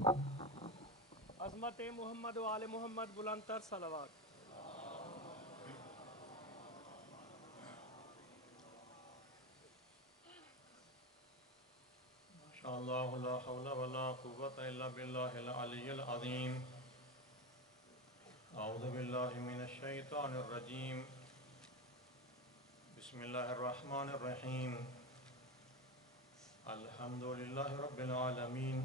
عظمت محمد و آل محمد بلند تر صلوات۔ ماشاء اللہ لا حول ولا قوة الا باللہ العلی العظیم۔ اعوذ باللہ من الشیطان الرجیم، بسم اللہ الرحمن الرحیم۔ الحمد للہ رب العالمین،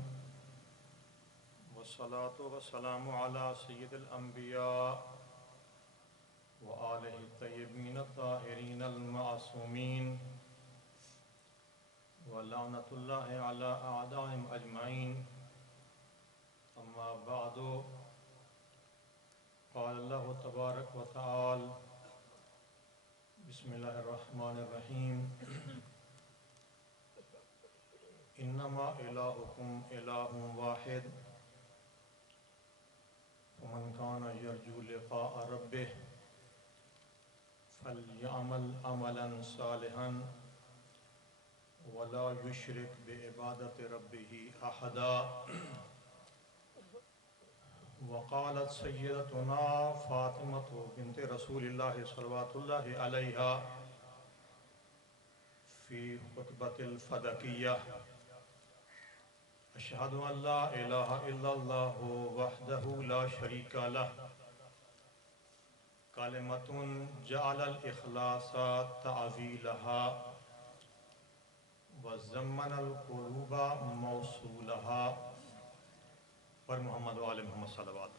والصلاة والسلام علی سید الانبیاء وآلہ الطیبین الطاہرین المعصومین، ولعنۃ اللہ علی اعدائهم اجمعین۔ اما بعد، قال اللہ تبارک و تعالی، بسم اللہ الرحمن الرحیم، انما الہکم الہ واحد، فمن کان یرجو لقاء ربہ فلیعمل عملا صالحا ولا یشرک بعبادۃ ربہ احدا۔ وقالت سیدتنا فاطمة بنت رسول اللہ صلوات اللہ علیہا فی خطبۃ الفدقیہ، اشہد ان لا الہ الا اللہ وحدہ لا شریک لہ، کلمۃ جعل الاخلاص تعویلہا وزمن القلوب موصولہا۔ پر محمد و آل محمد صلوات۔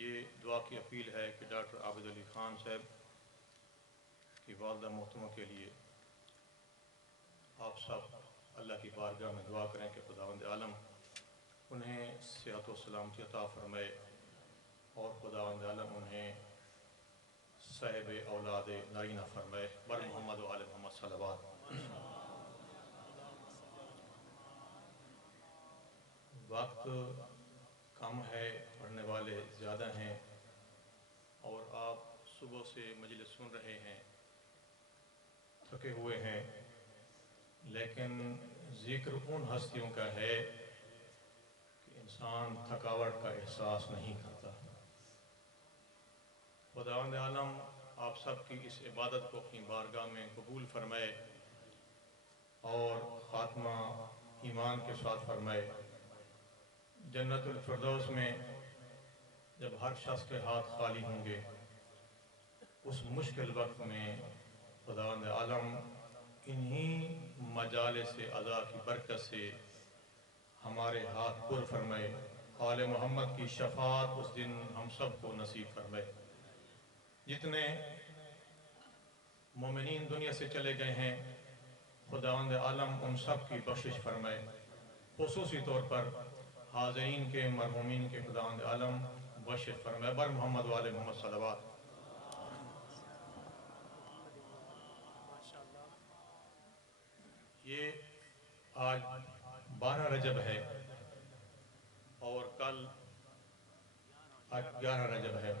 یہ دعا کی اپیل ہے کہ ڈاکٹر عابد علی خان صاحب کی والدہ محترمہ کے لیے آپ سب اللہ کی بارگاہ میں دعا کریں کہ خداوند عالم انہیں صحت و سلامتی عطا فرمائے، اور خداوند عالم انہیں صاحب اولاد نارینہ فرمائے۔ بر محمد و آل محمد صلوات۔ وقت کم ہے، پڑھنے والے زیادہ ہیں، اور آپ صبح سے مجلس سن رہے ہیں، تھکے ہوئے ہیں، لیکن ذکر ان ہستیوں کا ہے کہ انسان تھکاوٹ کا احساس نہیں کرتا۔ خداوند عالم آپ سب کی اس عبادت کو اپنی بارگاہ میں قبول فرمائے اور خاتمہ ایمان کے ساتھ فرمائے۔ جنت الفردوس میں جب ہر شخص کے ہاتھ خالی ہوں گے، اس مشکل وقت میں خداوند عالم انہی مجالس عزا کی برکت سے ہمارے ہاتھ پر فرمائے۔ آل محمد کی شفاعت اس دن ہم سب کو نصیب فرمائے۔ جتنے مومنین دنیا سے چلے گئے ہیں، خداوند عالم ان سب کی بخشش فرمائے، خصوصی طور پر حاضرین کے مرحومین کے خداوند عالم بخشش فرمائے۔ بر محمد و آل محمد صلوات۔ یہ آج 12 رجب ہے اور کل 11 رجب ہے،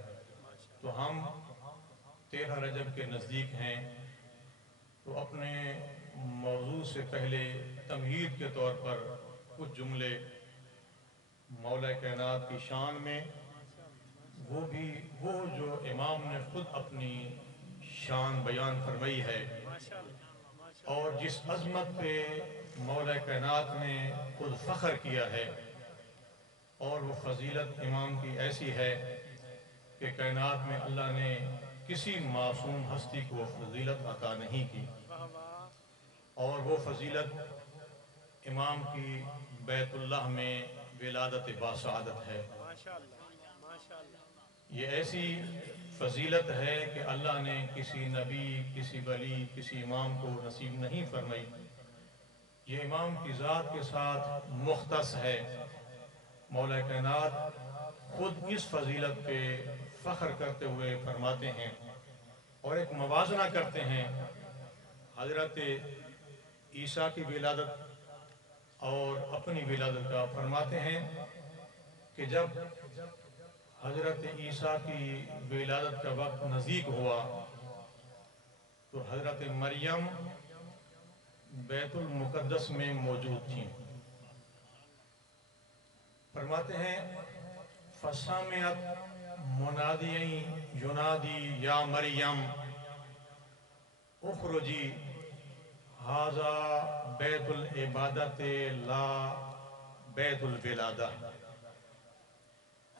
تو ہم 13 رجب کے نزدیک ہیں۔ تو اپنے موضوع سے پہلے تمہید کے طور پر کچھ جملے مولا کائنات کی شان میں، وہ جو امام نے خود اپنی شان بیان فرمائی ہے، اور جس عظمت پہ مولا کائنات نے خود فخر کیا ہے، اور وہ فضیلت امام کی ایسی ہے کہ کائنات میں اللہ نے کسی معصوم ہستی کو فضیلت عطا نہیں کی، اور وہ فضیلت امام کی بیت اللہ میں ولادت باسعادت ہے۔ یہ ایسی فضیلت ہے کہ اللہ نے کسی نبی، کسی ولی، کسی امام کو نصیب نہیں فرمائی۔ یہ امام کی ذات کے ساتھ مختص ہے۔ مولا کائنات خود اس فضیلت پہ فخر کرتے ہوئے فرماتے ہیں اور ایک موازنہ کرتے ہیں حضرت عیسیٰ کی ولادت اور اپنی ولادت کا۔ فرماتے ہیں کہ جب حضرت عیسیٰ کی ولادت کا وقت نزدیک ہوا تو حضرت مریم بیت المقدس میں موجود تھیں۔ فرماتے ہیں فَسَمِعَتْ مُنَادِيًا يُنَادِي يَا مَرْيَمْ اخرجی ھذا بیت العبادت لا بیت الولادہ۔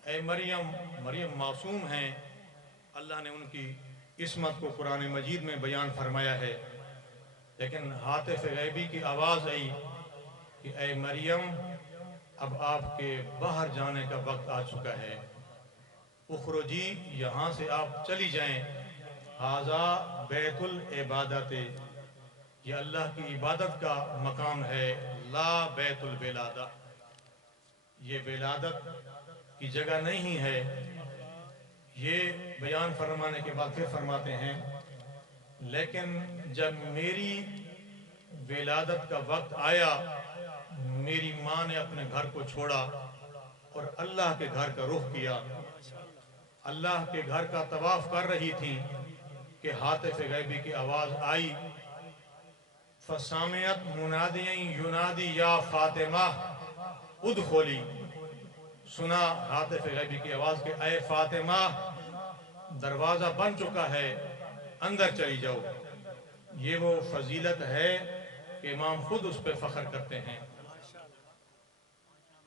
اے مریم، مریم معصوم ہیں، اللہ نے ان کی عصمت کو قرآن مجید میں بیان فرمایا ہے، لیکن ہاتف غیبی کی آواز آئی کہ اے مریم اب آپ کے باہر جانے کا وقت آ چکا ہے، اخرجی یہاں سے آپ چلی جائیں، ھذا بیت العبادت، یہ اللہ کی عبادت کا مقام ہے، لا بیت الولادہ، یہ ولادت کی جگہ نہیں ہے۔ یہ بیان فرمانے کے بعد پھر فرماتے ہیں لیکن جب میری ولادت کا وقت آیا، میری ماں نے اپنے گھر کو چھوڑا اور اللہ کے گھر کا رخ کیا، اللہ کے گھر کا طواف کر رہی تھی کہ ہاتف غیبی کی آواز آئی، فَسَمِعَتْ مُنَادِيًا يُنَادِي يَا فاطمہ ادخلی، سنا ہاتف غیبی کی آواز کہ اے فاطمہ دروازہ بن چکا ہے، اندر چلی جاؤ۔ یہ وہ فضیلت ہے کہ امام خود اس پہ فخر کرتے ہیں۔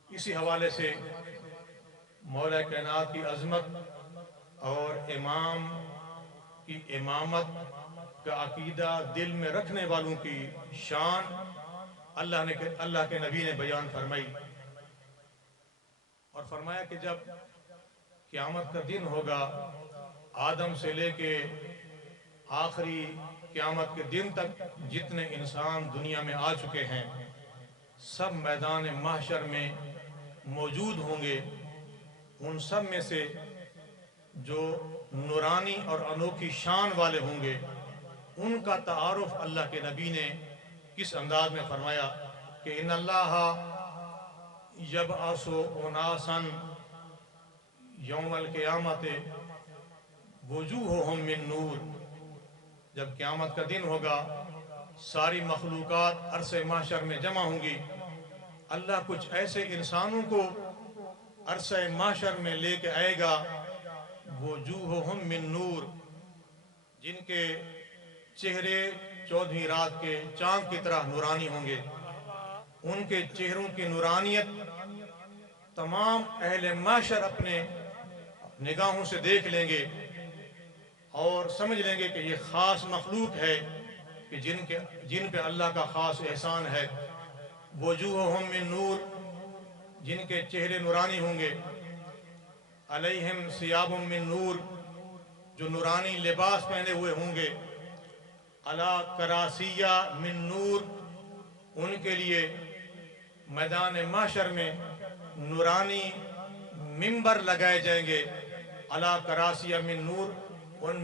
اسی حوالے سے مولا کائنات کی عظمت اور امام کی امامت کا عقیدہ دل میں رکھنے والوں کی شان اللہ کے نبی نے بیان فرمائی، اور فرمایا کہ جب قیامت کا دن ہوگا، آدم سے لے کے آخری قیامت کے دن تک جتنے انسان دنیا میں آ چکے ہیں، سب میدان محشر میں موجود ہوں گے۔ ان سب میں سے جو نورانی اور انوکھی شان والے ہوں گے، ان کا تعارف اللہ کے نبی نے کس انداز میں فرمایا کہ ان اللہ یبعث اناسا یوم القیامت وجوہہم من نور، جب قیامت کا دن ہوگا ساری مخلوقات عرصہ محشر میں جمع ہوں گی، اللہ کچھ ایسے انسانوں کو عرصہ محشر میں لے کے آئے گا، وجوہہم من نور، جن کے چہرے 14ویں رات کے چاند کی طرح نورانی ہوں گے، ان کے چہروں کی نورانیت تمام اہل محشر اپنے نگاہوں سے دیکھ لیں گے اور سمجھ لیں گے کہ یہ خاص مخلوق ہے کہ جن پہ اللہ کا خاص احسان ہے۔ وجوہہم من نور، جن کے چہرے نورانی ہوں گے، علیہم ثیاب من نور، جو نورانی لباس پہنے ہوئے ہوں گے، علی کراسیہ من نور، ان کے لیے میدان محشر میں نورانی ممبر لگائے جائیں گے، علی کراسیہ من نور، ان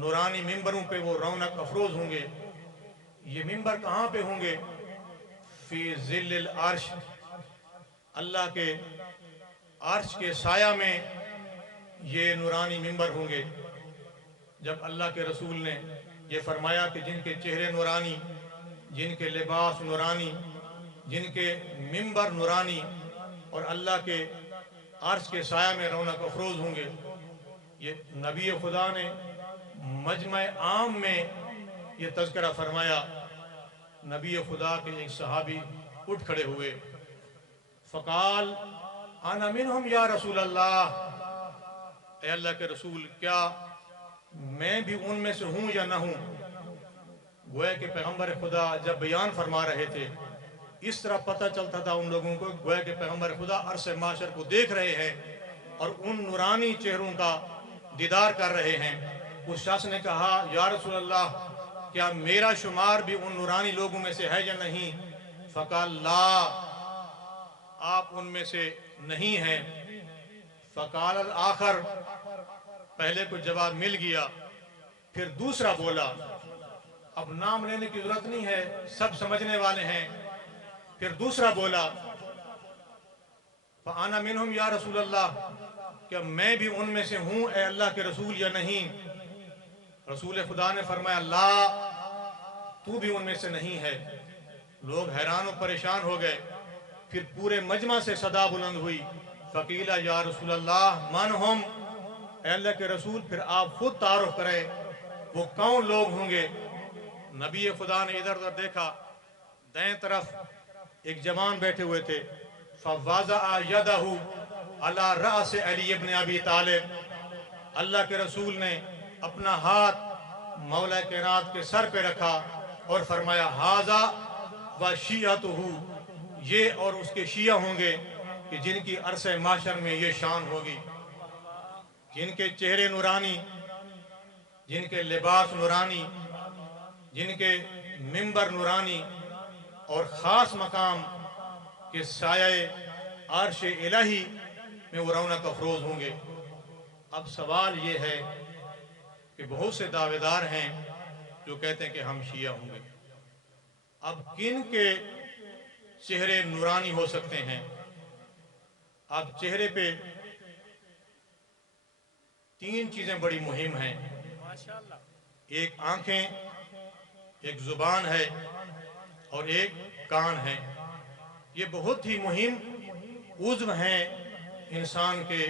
نورانی ممبروں پہ وہ رونق افروز ہوں گے۔ یہ ممبر کہاں پہ ہوں گے؟ فی ظل العرش، اللہ کے عرش کے سایہ میں یہ نورانی ممبر ہوں گے۔ جب اللہ کے رسول نے یہ فرمایا کہ جن کے چہرے نورانی، جن کے لباس نورانی، جن کے ممبر نورانی اور اللہ کے عرش کے سایہ میں رونق افروز ہوں گے، یہ نبی خدا نے مجمع عام میں یہ تذکرہ فرمایا۔ نبی خدا کے ایک صحابی اٹھ کھڑے ہوئے، فقال انا منہم یا رسول اللہ، اے اللہ کے رسول کیا میں بھی ان میں سے ہوں یا نہ ہوں؟ گویا کہ پیغمبر خدا جب بیان فرما رہے تھے اس طرح پتہ چلتا تھا ان لوگوں کو گویا کہ پیغمبر خدا عرصہ محشر کو دیکھ رہے ہیں اور ان نورانی چہروں کا دیدار کر رہے ہیں۔ اس شخص نے کہا یا رسول اللہ کیا میرا شمار بھی ان نورانی لوگوں میں سے ہے یا نہیں؟ فقال لا، آپ ان میں سے نہیں ہیں۔ فقال الآخر، پہلے کو جواب مل گیا، پھر دوسرا بولا، اب نام لینے کی ضرورت نہیں ہے، سب سمجھنے والے ہیں۔ پھر دوسرا بولا فَأَنَا مِنْهُمْ یا رسول اللہ، کہ میں بھی ان میں سے ہوں اے اللہ کے رسول یا نہیں؟ رسول خدا نے فرمایا لا، تو بھی ان میں سے نہیں ہے۔ لوگ حیران و پریشان ہو گئے. پھر پورے مجمع سے صدا بلند ہوئی, فقیلا یا رسول اللہ من ہم, اے اللہ کے رسول پھر آپ خود تعارف کریں, وہ کون لوگ ہوں گے؟ نبی خدا نے ادھر ادھر دیکھا, دائیں طرف ایک جوان بیٹھے ہوئے تھے. فوضع یدہ علی رأس علی ابن ابی طالب, اللہ کے رسول نے اپنا ہاتھ مولا کائنات کے سر پہ رکھا اور فرمایا ھذا و شیعتہ, یہ اور اس کے شیعہ ہوں گے کہ جن کی عرصہ محشر میں یہ شان ہوگی, جن کے چہرے نورانی, جن کے لباس نورانی, جن کے منبر نورانی, اور خاص مقام کے سایہ عرش الہی میں وہ رونق افروز ہوں گے. اب سوال یہ ہے کہ بہت سے دعوے دار ہیں جو کہتے ہیں کہ ہم شیعہ ہوں گے. اب کن کے چہرے نورانی ہو سکتے ہیں؟ اب چہرے پہ تین چیزیں بڑی مہم ہیں. ایک آنکھیں, ایک زبان ہے, اور ایک کان ہے. یہ بہت ہی مہم عضو ہیں انسان کے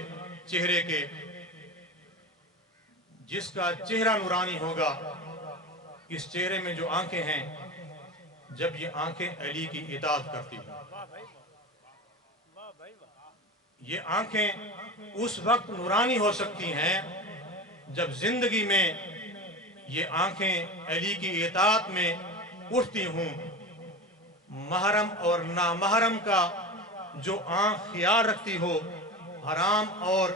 چہرے کے. جس کا چہرہ نورانی ہوگا, اس چہرے میں جو آنکھیں ہیں, جب یہ آنکھیں علی کی اطاعت کرتی ہیں, یہ آنکھیں اس وقت نورانی ہو سکتی ہیں جب زندگی میں یہ آنکھیں علی کی اطاعت میں اٹھتی ہوں. محرم اور نامحرم کا جو آنکھ خیال رکھتی ہو, حرام اور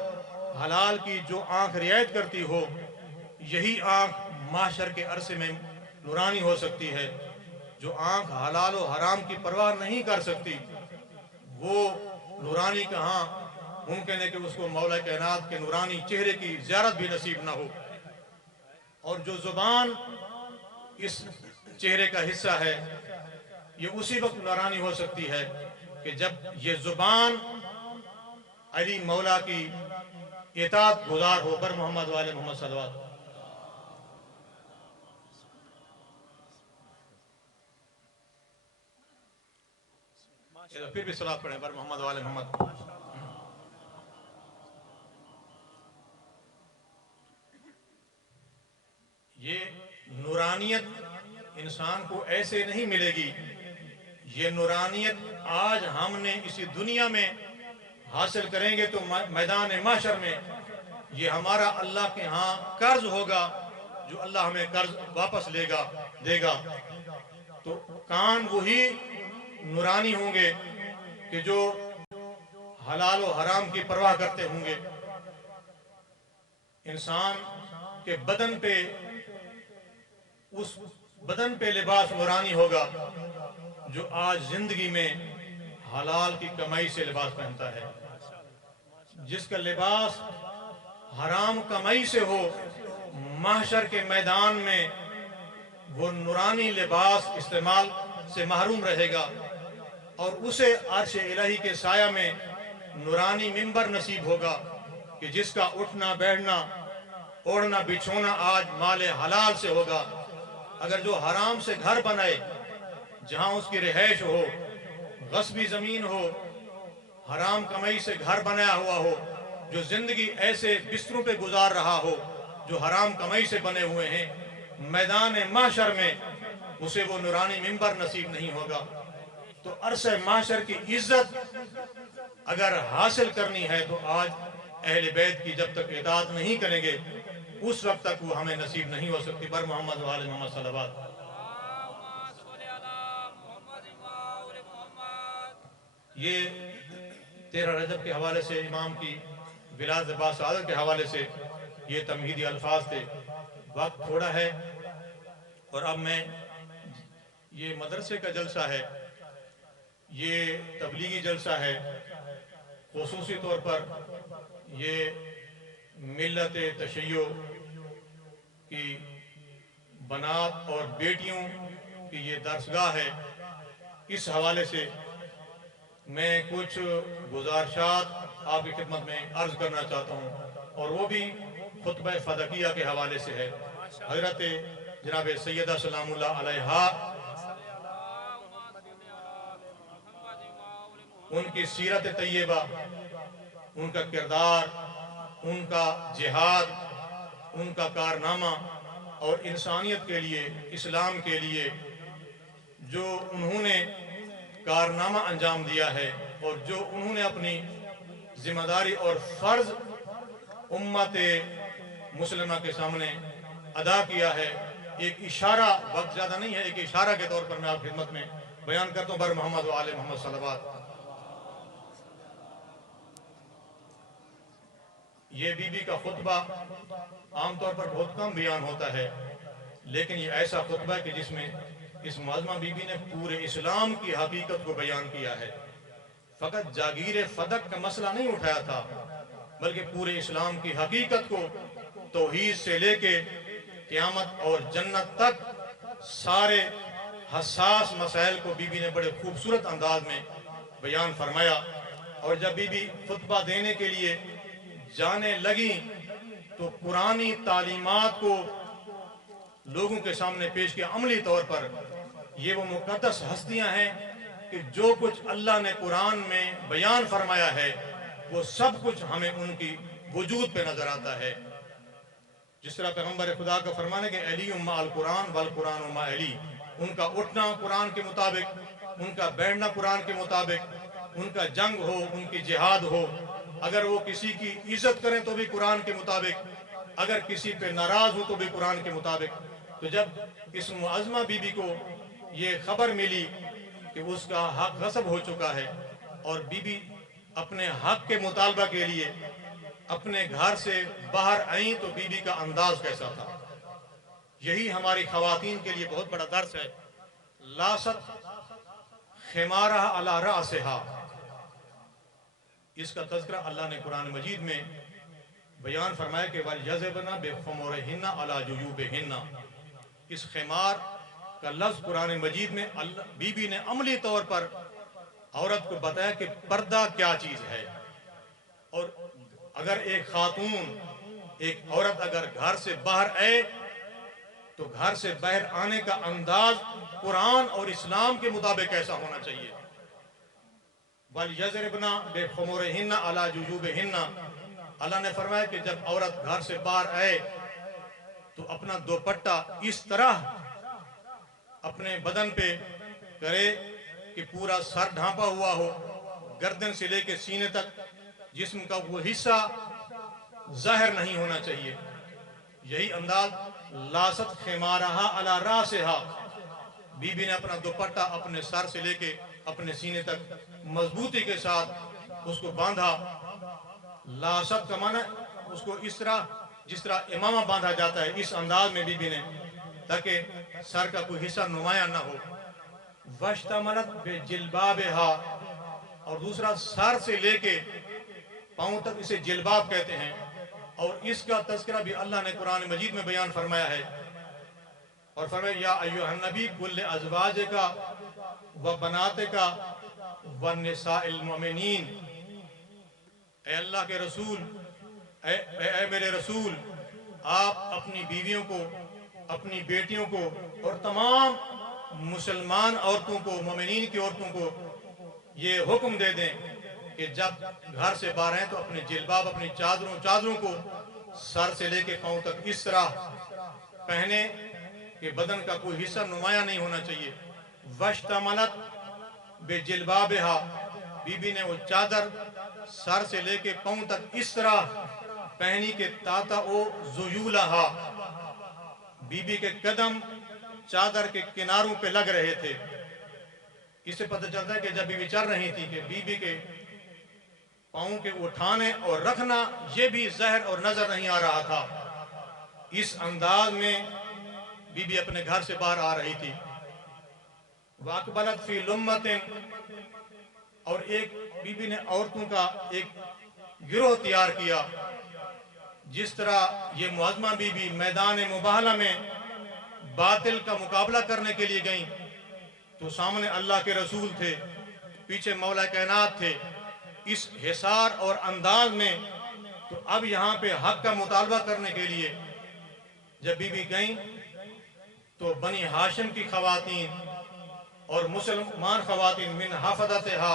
حلال کی جو آنکھ رعایت کرتی ہو, یہی آنکھ محشر کے عرصے میں نورانی ہو سکتی ہے. جو آنکھ حلال و حرام کی پرواہ نہیں کر سکتی, وہ نورانی کہاں ممکن ہے کہ اس کو مولا کائنات کے نورانی چہرے کی زیارت بھی نصیب نہ ہو. اور جو زبان اس چہرے کا حصہ ہے, یہ اسی وقت نورانی ہو سکتی ہے کہ جب یہ زبان علی مولا کی اطاعت گزار ہو. پر محمد والے محمد صلوات. پھر بھی صلوات پڑھیں پر محمد والے محمد. یہ نورانیت انسان کو ایسے نہیں ملے گی. یہ نورانیت آج ہم نے اسی دنیا میں حاصل کریں گے تو میدان محشر میں یہ ہمارا اللہ کے ہاں قرض ہوگا, جو اللہ ہمیں قرض واپس دے گا. تو کان وہی نورانی ہوں گے کہ جو حلال و حرام کی پرواہ کرتے ہوں گے. انسان کے بدن پہ, اس بدن پہ لباس نورانی ہوگا جو آج زندگی میں حلال کی کمائی سے لباس پہنتا ہے. جس کا لباس حرام کمائی سے ہو, محشر کے میدان میں وہ نورانی لباس استعمال سے محروم رہے گا, اور اسے عرش الہی کے سایہ میں نورانی منبر نصیب ہوگا کہ جس کا اٹھنا بیٹھنا اوڑھنا بچھونا آج مال حلال سے ہوگا. اگر جو حرام سے گھر بنائے, جہاں اس کی رہائش ہو, غصبی زمین ہو, حرام کمائی سے گھر بنایا ہوا ہو, جو زندگی ایسے بستروں پہ گزار رہا ہو جو حرام کمائی سے بنے ہوئے ہیں, میدان محشر میں اسے وہ نورانی منبر نصیب نہیں ہوگا. تو عرصہ محشر کی عزت اگر حاصل کرنی ہے تو آج اہل بیت کی جب تک اطاعت نہیں کریں گے, اس وقت تک وہ ہمیں نصیب نہیں ہو سکتی. بر محمد وآل محمد صلوات. یہ 13 رجب کے حوالے سے, امام کی ولادت باسعادت کے حوالے سے یہ تمہیدی الفاظ تھے. وقت تھوڑا ہے, اور اب میں, یہ مدرسے کا جلسہ ہے, یہ تبلیغی جلسہ ہے, خصوصی طور پر یہ ملت تشیع کی بنات اور بیٹیوں کی یہ درسگاہ ہے. اس حوالے سے میں کچھ گزارشات آپ کی خدمت میں عرض کرنا چاہتا ہوں, اور وہ بھی خطبہ فدقیہ کے حوالے سے ہے. حضرت جناب سیدہ سلام اللہ علیہا ان کی سیرت طیبہ، ان کا کردار، ان کا جہاد، ان کا کارنامہ اور انسانیت کے لیے، اسلام کے لیے جو انہوں نے کارنامہ انجام دیا ہے اور جو انہوں نے اپنی ذمہ داری اور فرض امت مسلمہ کے سامنے ادا کیا ہے، ایک اشارہ، وقت زیادہ نہیں ہے، ایک اشارہ کے طور پر میں آپ خدمت میں بیان کرتا ہوں بر محمد و آل محمد صلوات۔ یہ بی بی کا خطبہ عام طور پر بہت کم بیان ہوتا ہے، لیکن یہ ایسا خطبہ ہے کہ جس میں اس معظمہ بی بی نے پورے اسلام کی حقیقت کو بیان کیا ہے۔ فقط جاگیر فدق کا مسئلہ نہیں اٹھایا تھا، بلکہ پورے اسلام کی حقیقت کو توحید سے لے کے قیامت اور جنت تک سارے حساس مسائل کو بی بی نے بڑے خوبصورت انداز میں بیان فرمایا۔ اور جب بی بی خطبہ دینے کے لیے جانے لگیں تو قرآنی تعلیمات کو لوگوں کے سامنے پیش کیا عملی طور پر۔ یہ وہ مقدس ہستیاں ہیں کہ جو کچھ اللہ نے قرآن میں بیان فرمایا ہے وہ سب کچھ ہمیں ان کی وجود پہ نظر آتا ہے۔ جس طرح پیغمبر خدا کا فرمانا کہ علی مع القرآن والقرآن مع علی، ان کا اٹھنا قرآن کے مطابق، ان کا بیٹھنا قرآن کے مطابق، ان کا جنگ ہو، ان کی جہاد ہو، اگر وہ کسی کی عزت کریں تو بھی قرآن کے مطابق، اگر کسی پہ ناراض ہو تو بھی قرآن کے مطابق۔ تو جب اس معظمہ بی بی کو یہ خبر ملی کہ اس کا حق غصب ہو چکا ہے اور بی بی اپنے حق کے مطالبہ کے لیے اپنے گھر سے باہر آئیں تو بی بی کا انداز کیسا تھا، یہی ہماری خواتین کے لیے بہت بڑا درس ہے۔ لاست خمارہ علی رأسہا، اس کا تذکرہ اللہ نے قرآن مجید میں بیان فرمایا کہ وَلْيَضْرِبْنَ بِخُمُرِهِنَّ عَلَى جُيُوبِهِنَّ۔ اس خمار کا لفظ قرآن مجید میں بی بی نے عملی طور پر عورت کو بتایا کہ پردہ کیا چیز ہے۔ اور اگر ایک خاتون، ایک عورت اگر گھر سے باہر آئے تو گھر سے باہر آنے کا انداز قرآن اور اسلام کے مطابق ایسا ہونا چاہیے۔ وَلْيَضْرِبْنَ بِخُمُرِهِنَّ عَلَى جُيُوبِهِنَّ، اللہ نے فرمایا کہ جب عورت گھر سے باہر آئے تو اپنا دوپٹہ اس طرح اپنے بدن پہ کرے کہ پورا سر ڈھانپا ہوا ہو، گردن سے لے کے سینے تک جسم کا وہ حصہ ظاہر نہیں ہونا چاہیے۔ یہی انداز لاست خمارہ علی راسہا، بی بی نے اپنا دوپٹہ اپنے سر سے لے کے اپنے سینے تک مضبوطی کے ساتھ اس کو باندھا۔ لاست کا معنی اس کو اس طرح جس طرح امامہ باندھا جاتا ہے، اس انداز میں بی بی نے، تاکہ سر کا کوئی حصہ نمایاں نہ ہو۔ وَاشْتَمَلَتْ بِجِلْبَابِهَا، اور دوسرا سر سے لے کے پاؤں تک اسے جلباب کہتے ہیں، اور اس کا تذکرہ بھی اللہ نے قرآن مجید میں بیان فرمایا ہے۔ اور فرمایا یا ایھا النبی قل لازواجک وبناتک والنساء المؤمنین، اے اللہ کے رسول، اے میرے رسول، آپ اپنی بیویوں کو، اپنی بیٹیوں کو اور تمام مسلمان عورتوں کو، مومنین کی عورتوں کو یہ حکم دے دیں کہ جب گھر سے باہر آئیں تو اپنے جلباب، اپنی چادروں کو سر سے لے کے پاؤں تک اس طرح پہنے کہ بدن کا کوئی حصہ نمایاں نہیں ہونا چاہیے۔ وَاشْتَمَلَتْ بِجِلْبَابِهَا، بی بی نے وہ چادر سر سے لے کے پاؤں تک اس طرح پہنی کہ تَعْتَعُ ذُيُولَهَا، بی بی کے قدم چادر کے کناروں پہ لگ رہے تھے۔ اس سے پتہ چلتا ہے کہ جب بی بی چل رہی تھی کہ بی بی کے پاؤں کے اٹھانے اور رکھنا یہ بھی ظاہر اور نظر نہیں آ رہا تھا۔ اس انداز میں بی بی اپنے گھر سے باہر آ رہی تھی۔ وَأَقْبَلَتْ فِي لُمَّةٍ، اور ایک بی بی نے عورتوں کا ایک گروہ تیار کیا۔ جس طرح یہ معظمہ بی بی میدان مباہلہ میں باطل کا مقابلہ کرنے کے لیے گئیں تو سامنے اللہ کے رسول تھے، پیچھے مولا کائنات تھے، اس حصار اور انداز میں، تو اب یہاں پہ حق کا مطالبہ کرنے کے لیے جب بی بی گئیں تو بنی ہاشم کی خواتین اور مسلمان خواتین من حفظتہا،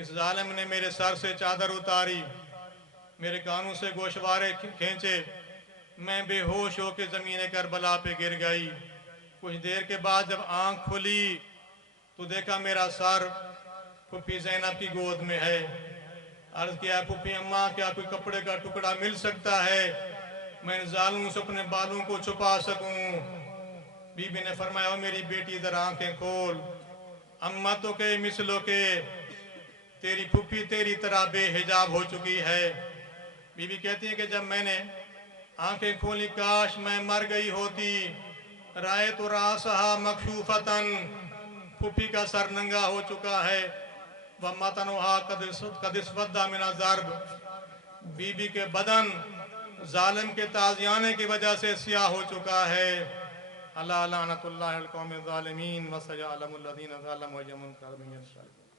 اس ظالم نے میرے سر سے چادر اتاری، میرے کانوں سے گوشوارے کھینچے، میں بے ہوش ہو کے زمین کربلا پہ گر گئی۔ کچھ دیر کے بعد جب آنکھ کھلی تو دیکھا میرا سر پھوپھی زینب کی گود میں ہے۔ عرض کیا پھوپھی اماں کیا کوئی کپڑے کا ٹکڑا مل سکتا ہے میں ان ظالموں سے اپنے بالوں کو چھپا سکوں؟ بی بی نے فرمایا او میری بیٹی ذرا آنکھیں کھول، اماں تو کہ مثلو کے تیری پھوپھی تیری طرح بے حجاب ہو چکی ہے۔ بی بی کہتی ہے کہ جب میں نے آنکھیں کھولی کاش میں مر گئی ہوتی۔ رائے راسہا مکشوفتن، پھوپھی کا سر ننگا ہو چکا ہے۔ وَمَتَنُهَا قَدْ اسْوَدَّ مِنَ الضَّرْبِ، بی بی کے بدن ظالم کے تازیانے کی وجہ سے سیاہ ہو چکا ہے۔ اللہ لعنت اللہ القوم الظالمین وسيعلم الذين ظلموا أي منقلب ينقلبون۔